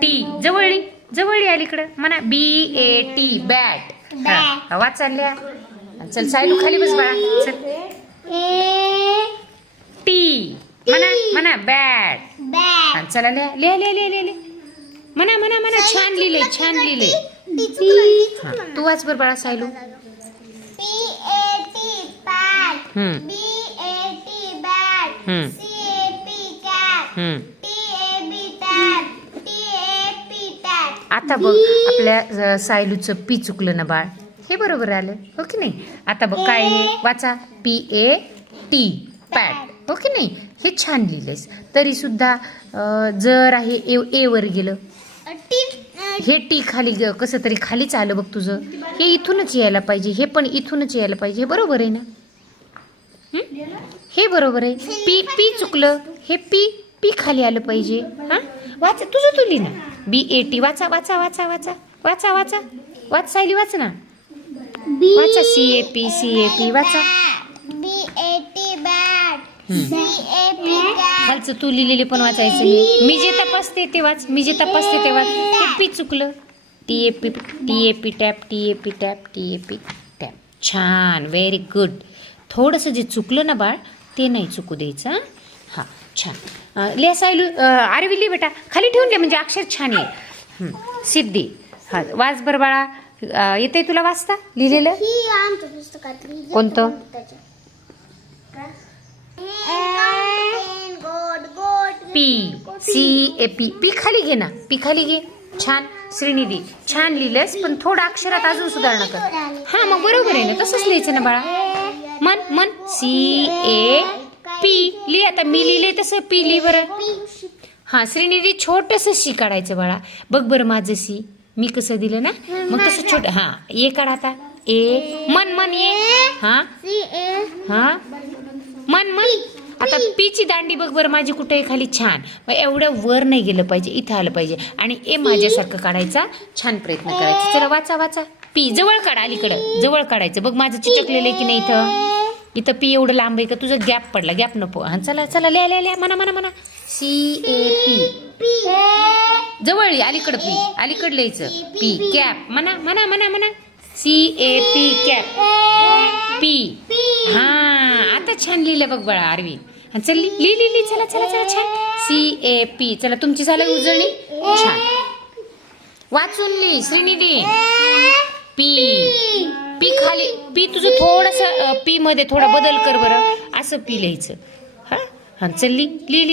T जवळी अलीकडं म्हणा BAT बॅट. आवाज चालल्या. चल सायलू खाली बस बाळा. चल टी म्हणा बॅट. चला लिहा म्हणा छान लिहिले. तू वाच बर बाळा सायलू. PAT पॅट. BAT bat. CAP cap. TAB tab. TAP tab. आता बघ आपल्या सायलूचं पी चुकलं ना बाळ. हे बरोबर आलं हो की नाही. आता बघ काय आहे वाचा. PAT पॅट हो की नाही. हे छान लिहिलेस तरी सुद्धा जर आहे ए वर गेलं. हे टी खाली कसं तरी खालीच आलं बघ तुझं. हे इथूनच यायला पाहिजे. हे पण इथूनच यायला पाहिजे. हे बरोबर आहे ना. हे बरोबर आहे. पी चुकलं. हे पी खाली आलं पाहिजे. हा वाच तुझं तू लिही ना. BAT वाचा सायली वाच ना. वाचा CAP वाचा. BAT bat. CAP cap. खालचं तू लिहिलेले पण वाचायचं. हे मी जे तपासते ते वाच. हे पी चुकलं. TAP tap. छान व्हेरी गुड. थोडंसं जे चुकलं ना बाळ ते नाही चुकू द्यायचं. हां छान लिहा सायलू. आरवी लिह बेटा. खाली ठेवून लिहा म्हणजे अक्षर छान येईल. सिद्धी. हां वाच बरं बाळा. येतंय तुला वाचता लिहिलेलं. ही आमच्या पुस्तकातली. कोणतं. CAP पी खाली घे ना. पी खाली घे. छान श्रीनिधी छान लिहिलंस पण थोडं अक्षरात अजून सुधारणा कर. हां मग बरोबर आहे ना. तसंच लिहायचं ना बाळा. मन CAP लिह. आता मी लिहिले तसं पी लिह बरं. हां श्रीनिधी छोटंसं सी काढायचं बाळा. बघ बरं माझं सी मी कसं दिलं ना. मग तसं छोटं. हां ए काढ आता. ए मन ये. हां मन आता पीची दांडी बघ बरं माझी कुठे आहे खाली. छान. मग एवढं वर नाही गेलं पाहिजे. इथं आलं पाहिजे. आणि ए माझ्यासारखं काढायचा. छान प्रयत्न करायचा. चला वाचा. पी जवळ काढ. अलीकडं जवळ काढायचं. बघ माझं चिटकलेलं आहे की नाही. इथं पी एवढं लांब आहे का तुझा गॅप पडला. गॅप नको. हां चला लिहा म्हणा. CAP जवळ अलीकडं पी अलीकडं लिहायचं. पी कॅप म्हणा. CAP cap P. हां आता छान लिहिलं बघ बाळा आरवी. चल लिही चला छान. CAP चला तुमची झालं उजळणी. छान वाचून लिही श्रीनिधी. पी खाली. पी तुझं थोडंसं पी मध्ये थोडा बदल कर बरं. असं पी लिहायचं. हां चल लिही.